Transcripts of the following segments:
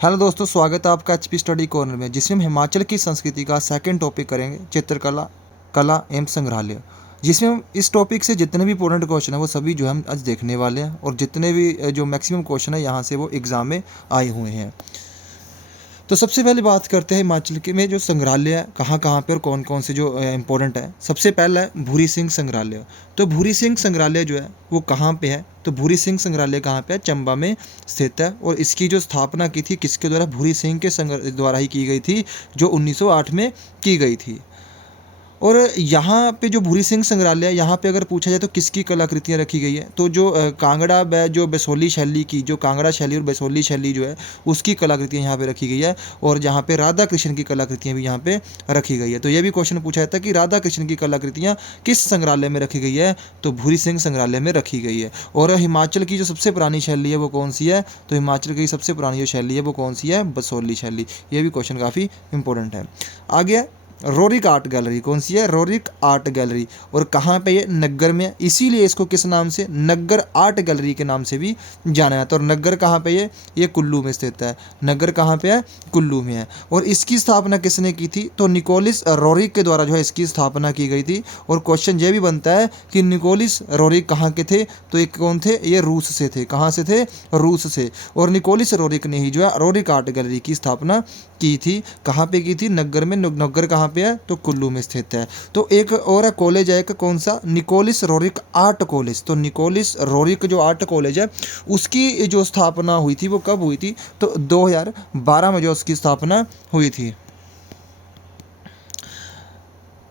Hello दोस्तों, स्वागत है आपका एचपी स्टडी कॉर्नर में, जिसमें हम हिमाचल की संस्कृति का सेकंड टॉपिक करेंगे, चित्रकला, कला एवं संग्रहालय। जिसमें हम इस टॉपिक से जितने भी इंपॉर्टेंट क्वेश्चन है वो सभी जो है हम आज देखने वाले हैं, और जितने भी जो मैक्सिमम क्वेश्चन है यहाँ से वो एग्ज़ाम में आए हुए हैं। तो सबसे पहले बात करते हैं हिमाचल के में जो संग्रहालय है कहाँ कहाँ पे और कौन कौन से जो इम्पोर्टेंट है। सबसे पहला है भूरी सिंह संग्रहालय। तो भूरी सिंह संग्रहालय जो है वो कहाँ पे है? तो भूरी सिंह संग्रहालय कहाँ पे है? चंबा में स्थित है। और इसकी जो स्थापना की थी किसके द्वारा? भूरी सिंह के द्वारा ही की गई थी, जो 1908 में की गई थी। और यहाँ पे जो भूरी सिंह संग्रहालय है, यहाँ पे अगर पूछा जाए तो किसकी कलाकृतियाँ रखी गई है? तो जो कांगड़ा जो बसोली शैली की, जो कांगड़ा शैली और बसोली शैली जो है उसकी कलाकृतियाँ यहाँ पे रखी गई है। और जहाँ पे राधा कृष्ण की कलाकृतियाँ भी यहाँ पे रखी गई है। तो ये भी क्वेश्चन पूछा जाता है कि राधा कृष्ण की कलाकृतियाँ किस संग्रहालय में रखी गई है? तो भूरी सिंह संग्रहालय में रखी गई है। और हिमाचल की जो सबसे पुरानी शैली है वो कौन सी है? तो हिमाचल की सबसे पुरानी जो शैली है वो कौन सी है? बसोली शैली। ये भी क्वेश्चन काफ़ी इंपॉर्टेंट है। आगे रोरिक आर्ट गैलरी कौन सी है? Roerich art gallery. और कहाँ पे ये? नग्गर में, इसीलिए इसको किस नाम से? नग्गर आर्ट गैलरी के नाम से भी जाना जाता है। और नग्गर कहाँ पे ये कुल्लू में स्थित है। नग्गर कहाँ पे है? कुल्लू में है। और इसकी स्थापना किसने की थी? तो निकोलिस रोरिक के द्वारा जो है इसकी स्थापना की गई थी। और क्वेश्चन ये भी बनता है कि निकोलिस रोरिक कहाँ के थे? तो ये कौन थे? ये रूस से थे। कहाँ से थे? रूस से। और निकोलिस रोरिक ने ही जो है रोरिक आर्ट गैलरी की स्थापना की थी। कहाँ पे की थी? नग्गर में। नग्गर कहाँ पे है? तो कुल्लू में स्थित है। तो एक और कॉलेज है, एक कौन सा? निकोलिस रोरिक आर्ट कॉलेज। तो निकोलिस रोरिक जो आर्ट कॉलेज है उसकी जो स्थापना हुई थी वो कब हुई थी? तो 2012 में जो उसकी स्थापना हुई थी।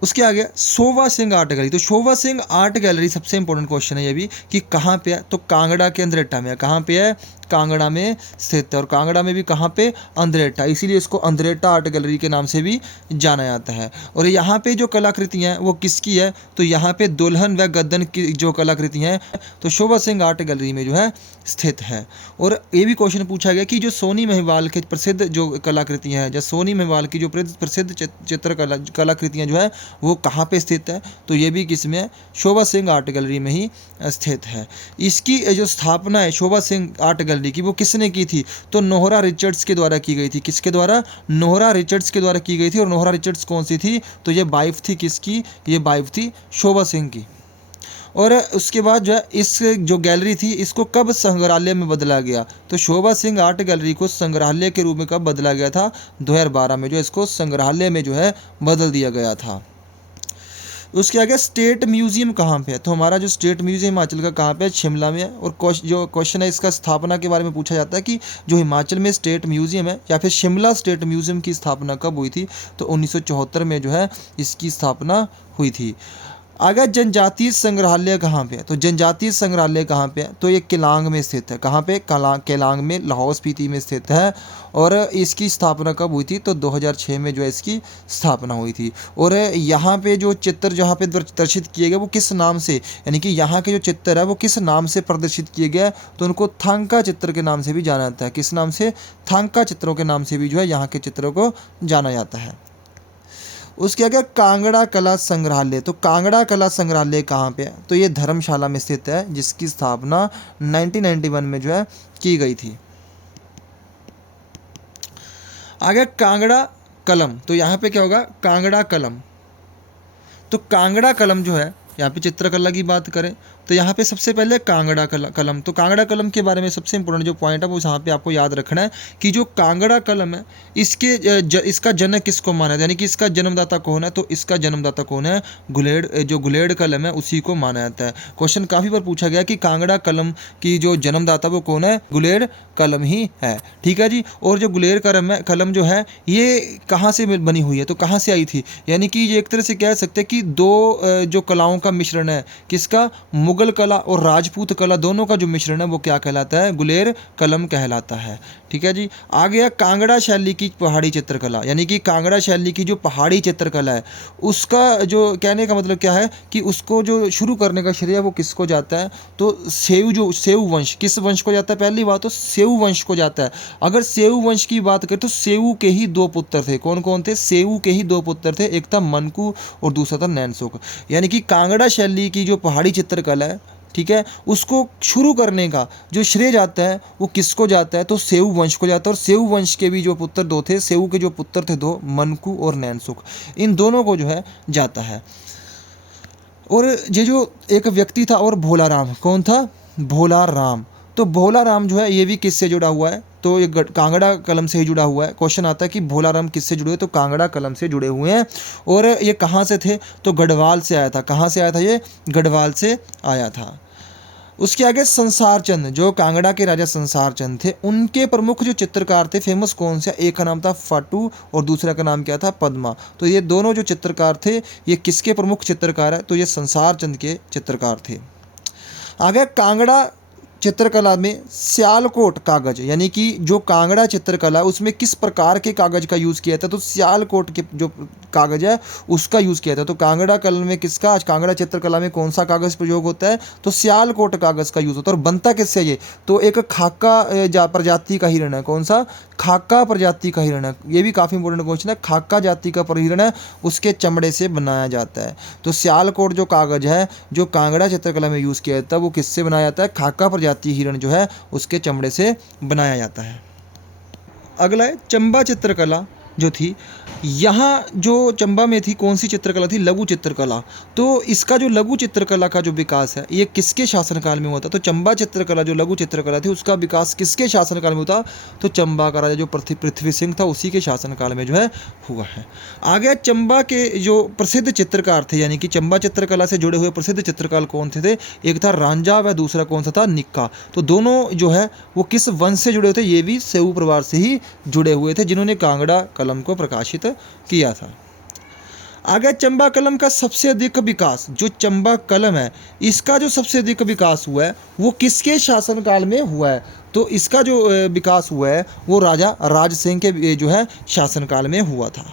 उसके आगे शोभा सिंह आर्ट गैलरी। तो शोभा सिंह आर्ट गैलरी सबसे इंपॉर्टेंट क्वेश्चन है ये भी कि कहाँ पे है? तो कांगड़ा के अंद्रेटा में है। कहाँ पे है? कांगड़ा में स्थित है। और कांगड़ा में भी कहाँ पे? अंद्रेटा, इसीलिए इसको अंद्रेटा आर्ट गैलरी के नाम से भी जाना जाता है। और यहाँ पे जो कलाकृतियाँ हैं वो किसकी है? तो यहाँ पे दुल्हन व गद्दन की जो कलाकृतियाँ हैं तो शोभा सिंह आर्ट गैलरी में जो है स्थित है। और ये भी क्वेश्चन पूछा गया कि जो सोनी महिवाल के प्रसिद्ध जो कलाकृतियाँ हैं, जो सोनी महिवाल की जो प्रसिद्ध चित्रकला कलाकृतियाँ जो है वो कहाँ पे स्थित है? तो ये भी किस में है? शोभा सिंह आर्ट गैलरी में ही स्थित है। इसकी जो स्थापना है शोभा सिंह आर्ट गैलरी की वो किसने की थी? तो नोहरा रिचर्ड्स के द्वारा की गई थी। किसके द्वारा? नोहरा रिचर्ड्स के द्वारा की गई थी। और नोहरा रिचर्ड्स कौन सी थी? तो ये वाइफ थी किसकी? ये वाइफ थी शोभा सिंह की। और उसके बाद जो है इस जो गैलरी थी इसको कब संग्रहालय में बदला गया? तो शोभा सिंह आर्ट गैलरी को संग्रहालय के रूप में कब बदला गया था? 2012 में जो इसको संग्रहालय में जो है बदल दिया गया था। उसके आगे स्टेट म्यूजियम कहाँ पे है? तो हमारा जो स्टेट म्यूजियम हिमाचल का कहाँ पे है? शिमला में है। और जो क्वेश्चन है इसका स्थापना के बारे में पूछा जाता है कि जो हिमाचल में स्टेट म्यूजियम है या फिर शिमला स्टेट म्यूजियम की स्थापना कब हुई थी? तो 1974 में जो है इसकी स्थापना हुई थी। अगर जनजातीय संग्रहालय कहाँ पे है? तो जनजातीय संग्रहालय कहाँ पे है? तो ये केलांग में स्थित है। कहाँ पे? केलांग में, लाहौल स्पीति में स्थित है। और इसकी स्थापना कब हुई थी? तो 2006 में जो है इसकी स्थापना हुई थी। और यहाँ पे जो चित्र जहाँ पे प्रदर्शित किए गए वो किस नाम से, यानी कि यहाँ के जो चित्र है वो किस नाम से प्रदर्शित किए गए? तो उनको थांका चित्र के नाम से भी जाना जाता है। किस नाम से? थांका चित्रों के नाम से भी जो है यहाँ के चित्रों को जाना जाता है। उसके आगे कांगड़ा कला संग्रहालय। तो कांगड़ा कला संग्रहालय कहाँ पे है? तो ये धर्मशाला में स्थित है, जिसकी स्थापना 1991 में जो है की गई थी। आगे कांगड़ा कलम। तो यहाँ पे क्या होगा? कांगड़ा कलम। तो कांगड़ा कलम जो है, यहाँ पे चित्रकला की बात करें तो यहाँ पे सबसे पहले कांगड़ा कलम। तो कांगड़ा कलम के बारे में सबसे इंपॉर्टेंट जो पॉइंट है वो यहाँ पे आपको याद रखना है कि जो कांगड़ा कलम है इसके इसका जनक किसको माना है, यानी कि इसका जन्मदाता कौन है? तो इसका जन्मदाता कौन है? गुलेड़। जो गुलेड़ कलम है उसी को माना जाता है। क्वेश्चन काफ़ी बार पूछा गया कि कांगड़ा कलम की जो जन्मदाता वो कौन है? गुलेड़ कलम ही है। ठीक है जी। और जो गुलेड़ कलम जो है ये कहाँ से बनी हुई है? तो कहाँ से आई थी? यानी कि ये एक तरह से कह सकते हैं कि दो जो कलाओं का मिश्रण है। किसका? मुगल कला और राजपूत कला दोनों का जो मिश्रण है वो क्या कहलाता है? गुलेर कलम कहलाता है। ठीक है जी। आ गया कांगड़ा शैली की पहाड़ी चित्रकला, यानी कि कांगड़ा शैली की जो पहाड़ी चित्रकला है उसका जो कहने का मतलब क्या है कि उसको जो शुरू करने का श्रेय वो किसको जाता है? तो सेऊ वंश। किस वंश को जाता है? पहली बात तो सेऊ वंश को जाता है। अगर सेऊ वंश की बात करें तो सेऊ के ही दो पुत्र थे। कौन कौन थे? सेऊ के ही दो पुत्र थे, एक था मनकू और दूसरा था नैनसुख। यानी कि कांगड़ा शैली की जो पहाड़ी चित्रकला है ठीक है, उसको शुरू करने का जो श्रेय जाता है वो किसको जाता है, तो सेऊ वंश को जाता है। और सेऊ वंश के भी जो पुत्र दो थे, सेऊ के जो पुत्र थे दो, मनकु और नैनसुख, इन दोनों को जो है जाता है। और ये जो एक व्यक्ति था और भोला राम, कौन था, भोला राम। तो भोला राम जो है ये भी किससे जुड़ा हुआ है, तो ये कांगड़ा कलम से ही जुड़ा हुआ है। क्वेश्चन आता है कि भोला राम किससे जुड़े हुए, तो कांगड़ा कलम से जुड़े हुए हैं। और ये कहाँ से थे, तो गढ़वाल से आया था। कहाँ से आया था, ये गढ़वाल से आया था। उसके आगे संसार चंद, जो कांगड़ा के राजा संसार चंद थे, उनके प्रमुख जो चित्रकार थे फेमस कौन से, एक का नाम था फाटू और दूसरा का नाम क्या था, पद्मा। तो ये दोनों जो चित्रकार थे ये किसके प्रमुख चित्रकार है, तो ये संसार चंद के चित्रकार थे। आगे कांगड़ा चित्रकला में सियालकोट कागज, यानी कि जो कांगड़ा चित्रकला उसमें किस प्रकार के कागज का यूज़ किया था, तो सियालकोट के जो कागज है उसका यूज़ किया था। तो कांगड़ा कला में किसका, आज कांगड़ा चित्रकला में कौन सा कागज प्रयोग होता है, तो सियालकोट कागज का यूज़ होता है। और बनता किससे ये, तो एक खाका प्रजाति का हिरण है। कौन सा, खाका प्रजाति का हिरण है। ये भी काफ़ी इंपॉर्टेंट क्वेश्चन है। खाका जाति का हिरण है, उसके चमड़े से बनाया जाता है। तो सियालकोट जो कागज है जो कांगड़ा चित्रकला में यूज़ किया जाता है वो किससे बनाया जाता है, खाका प्रजाति हिरण जो है उसके चमड़े से बनाया जाता है। अगला है चंबा चित्रकला जो थी, यहाँ जो चंबा में थी कौन सी चित्रकला थी, लघु चित्रकला। तो इसका जो लघु चित्रकला का जो विकास है ये किसके शासनकाल में हुआ था, तो चंबा चित्रकला जो लघु चित्रकला थी उसका विकास किसके शासनकाल में हुआ, तो चंबा का राजा जो पृथ्वी सिंह था उसी के शासनकाल में जो है हुआ है। आगे चंबा के जो प्रसिद्ध चित्रकार थे, यानी कि चंबा चित्रकला से जुड़े हुए प्रसिद्ध चित्रकार कौन थे, एक था रांझा व दूसरा कौन सा था, निक्का। तो दोनों जो है वो किस वंश से जुड़े हुए थे, ये भी सेऊ परिवार से ही जुड़े हुए थे जिन्होंने कांगड़ा कलम को प्रकाशित किया था। आगे चंबा कलम का सबसे अधिक विकास, जो चंबा कलम है इसका जो सबसे अधिक विकास हुआ है वो किसके शासनकाल में हुआ है, तो इसका जो विकास हुआ है वो राजा राज सिंह के जो है शासनकाल में हुआ था।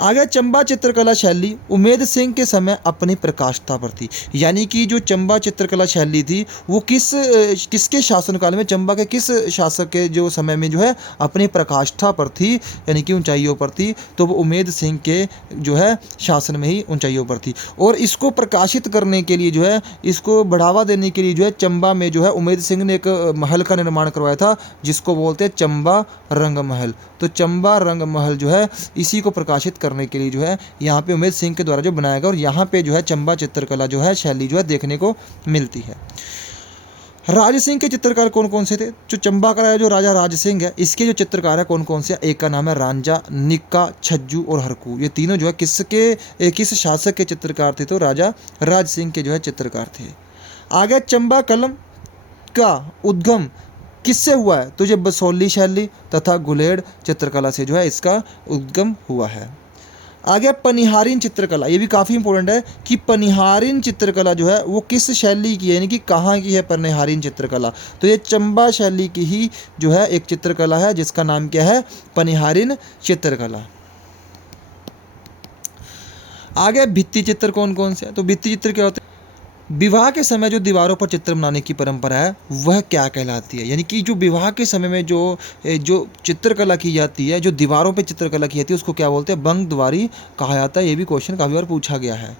आगे चंबा चित्रकला शैली उमेद सिंह के समय अपनी प्रकाष्ठता पर थी, यानी कि जो चंबा चित्रकला शैली थी वो किसके शासनकाल में, चंबा के किस शासक के जो समय में जो है अपनी प्रकाष्ठता पर थी, यानी कि ऊंचाइयों पर थी, तो वो उमेद सिंह के जो है शासन में ही ऊंचाइयों पर थी। और इसको प्रकाशित करने के लिए जो है, इसको बढ़ावा देने के लिए जो है चंबा में जो है उमेद सिंह ने एक महल का निर्माण करवाया था जिसको बोलते हैं चंबा रंग महल। तो चंबा रंग महल जो है इसी को प्रकाशित करने के लिए जो है यहाँ पे उमेद सिंह के द्वारा जो बनाया गया, और यहाँ पे जो है चंबा चित्रकला जो है शैली जो है देखने को मिलती है। राज सिंह के चित्रकार कौन कौन से थे, जो चंबा का जो राजा राज सिंह है इसके जो चित्रकार है कौन कौन से, एक का नाम है रांझा, निक्का, छज्जू और हरकू। ये तीनों जो है किस शासक के चित्रकार थे, तो राजा राज सिंह के जो है चित्रकार थे। आगे चंबा कलम का उद्गम किससे हुआ है, तो ये बसोली शैली तथा गुलेड़ चित्रकला से जो है इसका उद्गम हुआ है। आगे पनिहारीन चित्रकला, ये भी काफ़ी इंपॉर्टेंट है कि पनिहारीन चित्रकला जो है वो किस शैली की है, यानी कि कहाँ की है पनिहारीन चित्रकला, तो ये चंबा शैली की ही जो है एक चित्रकला है जिसका नाम क्या है, पनिहारीन चित्रकला। आगे भित्ति चित्र कौन कौन से हैं, तो भित्ति चित्र क्या होते हैं, विवाह के समय जो दीवारों पर चित्र बनाने की परंपरा है वह क्या कहलाती है, यानी कि जो विवाह के समय में जो चित्रकला की जाती है, जो दीवारों पर चित्रकला की जाती है उसको क्या बोलते हैं, बंगद्वारी कहा जाता है। ये भी क्वेश्चन काफ़ी बार पूछा गया है।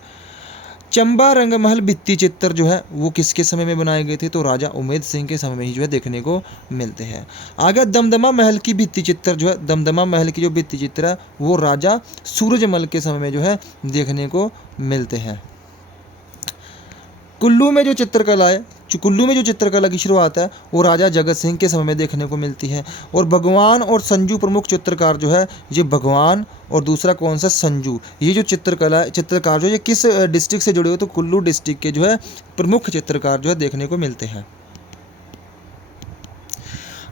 चंबा रंगमहल भित्ति चित्र जो है वो किसके समय में बनाए गए थे, तो राजा उमेद सिंह के समय में ही जो है देखने को मिलते हैं। आगे दमदमा महल की भित्ति चित्र जो है, दमदमा महल की जो भित्ति चित्र है वो राजा सूरजमल के समय में जो है देखने को मिलते हैं। कुल्लू में जो चित्रकला है, कुल्लू में जो चित्रकला की शुरुआत है वो राजा जगत सिंह के समय में देखने को मिलती है। और भगवान और संजू प्रमुख चित्रकार जो है, ये भगवान और दूसरा कौन सा, संजू, ये जो चित्रकार जो है ये किस डिस्ट्रिक्ट से जुड़े हुए, तो कुल्लू डिस्ट्रिक्ट के जो है प्रमुख चित्रकार जो है देखने को मिलते हैं।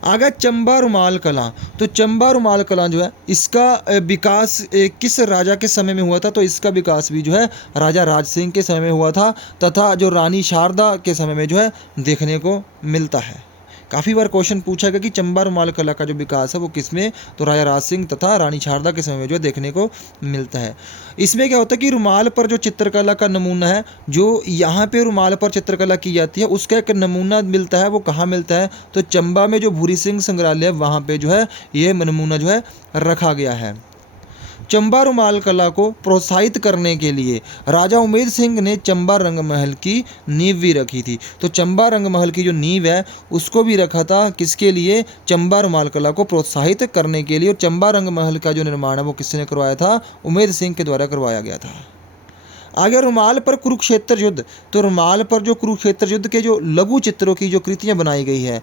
आगे चंबा रुमाल कला, तो चंबा रुमाल कला जो है इसका विकास किस राजा के समय में हुआ था, तो इसका विकास भी जो है राजा राज सिंह के समय में हुआ था तथा जो रानी शारदा के समय में जो है देखने को मिलता है। काफ़ी बार क्वेश्चन पूछा गया कि चंबा रुमाल कला का जो विकास है वो किसमें, तो राजा राज सिंह तथा रानी शारदा के समय में जो है देखने को मिलता है। इसमें क्या होता है कि रुमाल पर जो चित्रकला का नमूना है, जो यहाँ पे रुमाल पर चित्रकला की जाती है उसका एक नमूना मिलता है, वो कहाँ मिलता है, तो चंबा में जो भूरी सिंह संग्रहालय है वहाँ पे जो है ये नमूना जो है रखा गया है। चंबा रुमाल कला को प्रोत्साहित करने के लिए राजा उमेद सिंह ने चंबा रंग महल की नींव भी रखी थी। तो चंबा रंग महल की जो नींव है उसको भी रखा था किसके लिए, चंबा रुमाल कला को प्रोत्साहित करने के लिए। और चंबा रंग महल का जो निर्माण है वो किसने करवाया था, उमेद सिंह के द्वारा करवाया गया था। आगे रुमाल पर कुरुक्षेत्र युद्ध, तो रुमाल पर जो कुरुक्षेत्र युद्ध के जो लघु चित्रों की जो कृतियाँ बनाई गई है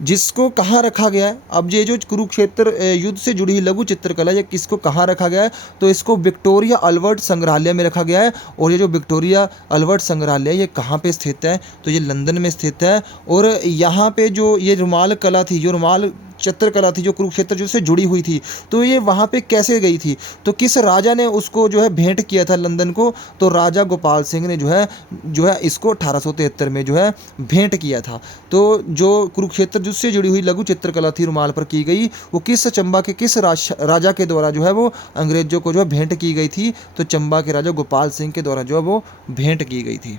जिसको कहाँ रखा गया है। अब ये जो कुरुक्षेत्र युद्ध से जुड़ी हुई लघु चित्रकला ये किसको कहाँ रखा गया है, तो इसको विक्टोरिया अल्बर्ट संग्रहालय में रखा गया है। और ये जो विक्टोरिया अल्बर्ट संग्रहालय ये कहाँ पे स्थित है, तो ये लंदन में स्थित है। और यहाँ पे जो ये रुमाल कला थी, जो रुमाल चित्रकला थी जो कुरुक्षेत्र युद्ध से जुड़ी हुई थी, तो ये वहाँ पे कैसे गई थी, तो किस राजा ने उसको जो है भेंट किया था लंदन को, तो राजा गोपाल सिंह ने जो है इसको 1873 में जो है भेंट किया था। तो जो कुरुक्षेत्र युद्ध से जुड़ी हुई लघु चित्रकला थी रुमाल पर की गई, वो किस चंबा के किस राजा के द्वारा जो है वो अंग्रेजों को जो है भेंट की गई थी, तो चंबा के राजा गोपाल सिंह के द्वारा जो है वो भेंट की गई थी।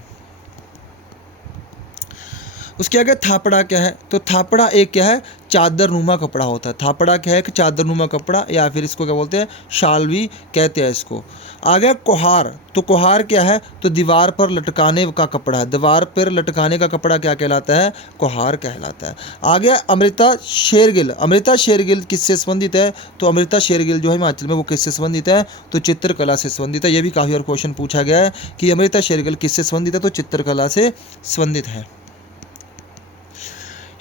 उसके आगे थापड़ा क्या है, तो थापड़ा एक क्या है, चादरनुमा कपड़ा होता है। थापड़ा क्या है, कि चादरनुमा कपड़ा, या फिर इसको क्या बोलते हैं, शाल भी कहते हैं इसको। आगे कोहार, तो कोहार क्या है, तो दीवार पर लटकाने का कपड़ा है। दीवार पर लटकाने का कपड़ा क्या कहलाता है, कोहार कहलाता है। आगे अमृता शेरगिल, अमृता शेरगिल किससे संबंधित है, तो अमृता शेरगिल जो है हिमाचल में वो किससे संबंधित है, तो चित्रकला से संबंधित है। ये भी काफ़ी बार क्वेश्चन पूछा गया है कि अमृता शेरगिल किससे संबंधित है, तो चित्रकला से संबंधित है।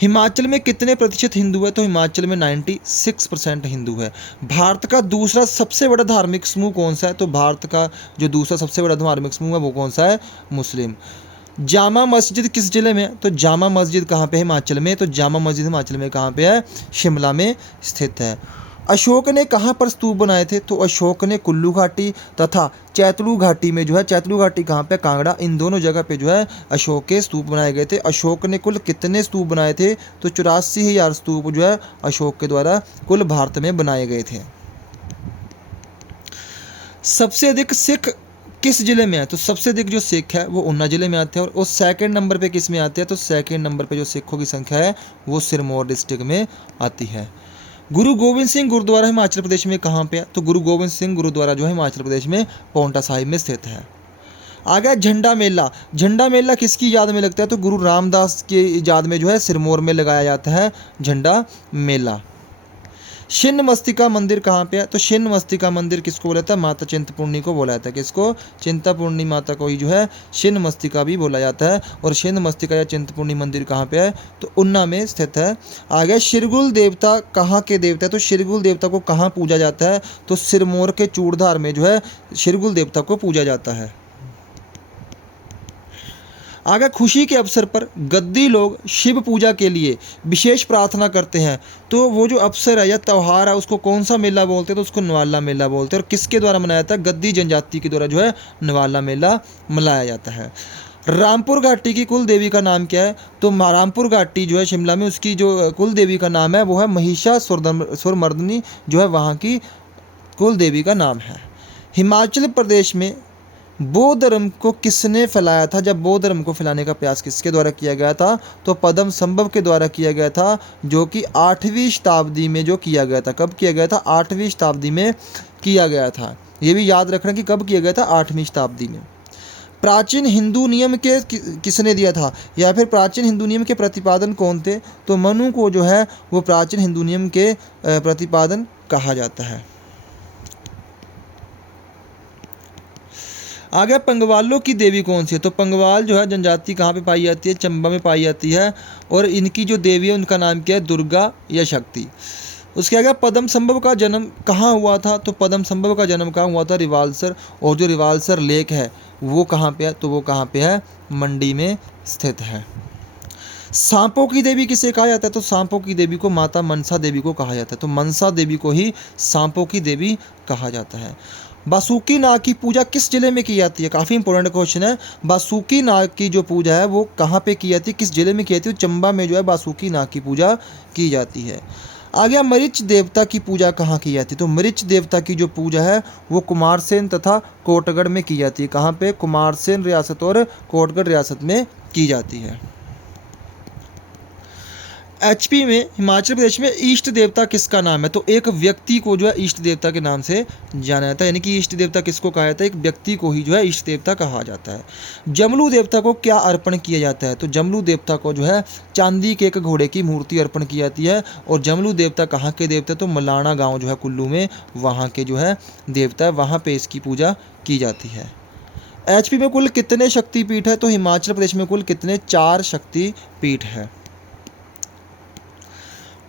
हिमाचल में कितने प्रतिशत हिंदू है, तो हिमाचल में 96% हिंदू है। भारत का दूसरा सबसे बड़ा धार्मिक समूह कौन सा है, तो भारत का जो दूसरा सबसे बड़ा धार्मिक समूह है वो कौन सा है, मुस्लिम। जामा मस्जिद किस जिले में है, तो जामा मस्जिद कहाँ पे है, हिमाचल में। तो जामा मस्जिद हिमाचल में कहाँ पे है, शिमला में स्थित है। अशोक ने कहाँ पर स्तूप बनाए थे, तो अशोक ने कुल्लू घाटी तथा चैतलू घाटी में जो है, चैतलू घाटी कहाँ पे, कांगड़ा, इन दोनों जगह पे जो है अशोक के स्तूप बनाए गए थे। अशोक ने कुल कितने स्तूप बनाए थे, तो 84,000 स्तूप जो है अशोक के द्वारा कुल भारत में बनाए गए थे। सबसे अधिक सिख किस जिले में है, तो सबसे अधिक जो सिख है वो ऊना जिले में आते हैं। और सेकंड नंबर पे किस में आते हैं, तो सेकंड नंबर पे जो सिखों की संख्या है वो सिरमौर डिस्ट्रिक्ट में आती है। गुरु गोविंद सिंह गुरुद्वारा हिमाचल प्रदेश में कहाँ पे है, तो गुरु गोविंद सिंह गुरुद्वारा जो है हिमाचल प्रदेश में पांवटा साहिब में स्थित है। आ गया झंडा मेला, झंडा मेला किसकी याद में लगता है, तो गुरु रामदास की याद में जो है सिरमौर में लगाया जाता है झंडा मेला। छिन्न मस्तिका मंदिर कहाँ पे है, तो छिन्न मस्तिका मंदिर किसको बोला जाता है, माता चिंतपूर्णी को बोला जाता है। किसको, चिंतपूर्णी माता को ही जो है छिन्न मस्तिका भी बोला जाता है। और छिन्न मस्तिका या चिंतपूर्णी मंदिर कहाँ पे है, तो ऊना में स्थित है। आगे शिरगुल देवता कहाँ के देवता है, तो शिरगुल देवता को कहाँ पूजा जाता है, तो सिरमौर के चूड़धार में जो है शिरगुल देवता को पूजा जाता है। आगे खुशी के अवसर पर गद्दी लोग शिव पूजा के लिए विशेष प्रार्थना करते हैं। तो वो जो अवसर है या त्यौहार है उसको कौन सा मेला बोलते हैं, तो उसको नवाला मेला बोलते हैं। और किसके द्वारा मनाया जाता है, गद्दी जनजाति के द्वारा जो है नवाला मेला मनाया जाता है। रामपुर घाटी की कुल देवी का नाम क्या है, तो रामपुर घाटी जो है शिमला में उसकी जो कुल देवी का नाम है वो है महिषासुरमर्दिनी जो है वहाँ की कुल देवी का नाम है। हिमाचल प्रदेश में बौद्ध धर्म को किसने फैलाया था, जब बौद्ध धर्म को फैलाने का प्रयास किसके द्वारा किया गया था, तो पद्म संभव के द्वारा किया गया था, जो कि 8वीं शताब्दी में जो किया गया था। कब किया गया था, 8वीं शताब्दी में किया गया था। ये भी याद रखना कि कब किया गया था, 8वीं शताब्दी में। प्राचीन हिंदू नियम के किसने दिया था, या फिर प्राचीन हिंदू नियम के प्रतिपादन कौन थे, तो मनु को जो है वो प्राचीन हिंदू नियम के प्रतिपादन कहा जाता है। आगे पंगवालों की देवी कौन सी है, तो पंगवाल जो है जनजाति कहाँ पे पाई जाती है, चंबा में पाई जाती है। और इनकी जो देवी है उनका नाम क्या है, दुर्गा या शक्ति। उसके आगे पद्म संभव का जन्म कहाँ हुआ था, तो पद्म संभव का जन्म कहाँ हुआ था, रिवाल्सर। और जो रिवाल्सर लेक है वो कहाँ पे है, तो वो कहाँ पे है, मंडी में स्थित है। सांपों की देवी किसे कहा जाता है, तो सांपों की देवी को माता मनसा देवी को कहा जाता है। तो मनसा देवी को ही सांपों की देवी कहा जाता है। बासुकी नाग की पूजा किस जिले में की जाती है, काफ़ी इंपॉर्टेंट क्वेश्चन है। बासुकी नाग की जो पूजा है वो कहाँ पे की जाती है, किस जिले में की जाती है, चंबा में जो है बासुकी नाग की पूजा की जाती है। आ गया मरीच देवता की पूजा कहाँ की जाती है, तो मरीच देवता की जो पूजा है वो कुमारसेन तथा कोटगढ़ में की जाती है। कहाँ पे, कुमारसेन रियासत और कोटगढ़ रियासत में की जाती है। एचपी में, हिमाचल प्रदेश में इष्ट देवता किसका नाम है? तो एक व्यक्ति को जो है इष्ट देवता के नाम से जाना जाता है, यानी कि इष्ट देवता किसको कहा जाता है? एक व्यक्ति को ही जो है इष्ट देवता कहा जाता है। जमलू देवता को क्या अर्पण किया जाता है? तो जमलू देवता को जो है चांदी के एक घोड़े की मूर्ति अर्पण की जाती है। और जमलू देवता कहाँ के देवता? तो मलाना गाँव जो है कुल्लू में, वहाँ के जो है देवता है, वहाँ पर इसकी पूजा की जाती है। एचपी में कुल कितने शक्तिपीठ है? तो हिमाचल प्रदेश में कुल कितने? 4 शक्तिपीठ है।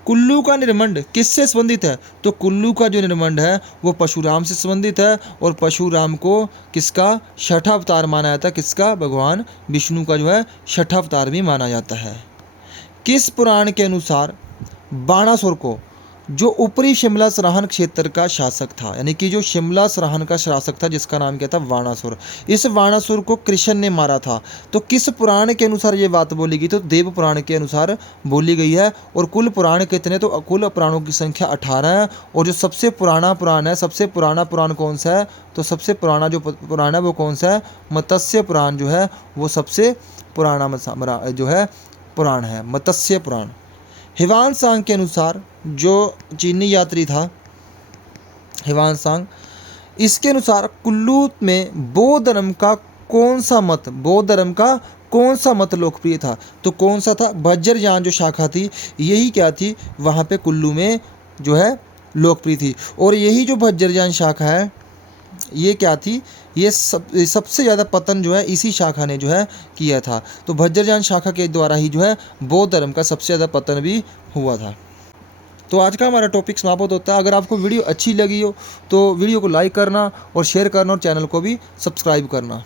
कुल्लू का निर्मंड किससे संबंधित है? तो कुल्लू का जो निर्मंड है वो परशुराम से संबंधित है। और परशुराम को किसका छठा अवतार माना जाता है? किसका? भगवान विष्णु का जो है छठा अवतार भी माना जाता है। किस पुराण के अनुसार बाणासुर को, जो ऊपरी शिमला सराहन क्षेत्र का शासक था, यानी कि जो शिमला सराहन का शासक था जिसका नाम क्या था? बाणासुर, इस बाणासुर को कृष्ण ने मारा था। तो किस पुराण के अनुसार ये बात बोली गई? तो देव पुराण के अनुसार बोली गई है। और कुल पुराण कितने? तो कुल पुराणों की संख्या 18 है। और जो सबसे पुराना पुराण है, सबसे पुराना पुराण कौन सा है? तो सबसे पुराना जो पुराण है वो कौन सा है? मत्स्य पुराण जो है वो सबसे पुराना जो है पुराण है, मत्स्य पुराण। हिवानसांग के अनुसार जो चीनी यात्री था हिवानसांग, इसके अनुसार कुल्लू में बौद्ध धर्म का कौन सा मत लोकप्रिय था? तो कौन सा था? वज्रयान जो शाखा थी, यही क्या थी? वहाँ पे कुल्लू में जो है लोकप्रिय थी। और यही जो वज्रयान शाखा है ये क्या थी? ये सबसे ज़्यादा पतन जो है इसी शाखा ने जो है किया था। तो वज्रयान शाखा के द्वारा ही जो है बौद्ध धर्म का सबसे ज़्यादा पतन भी हुआ था। तो आज का हमारा टॉपिक समाप्त होता है। अगर आपको वीडियो अच्छी लगी हो तो वीडियो को लाइक करना और शेयर करना और चैनल को भी सब्सक्राइब करना।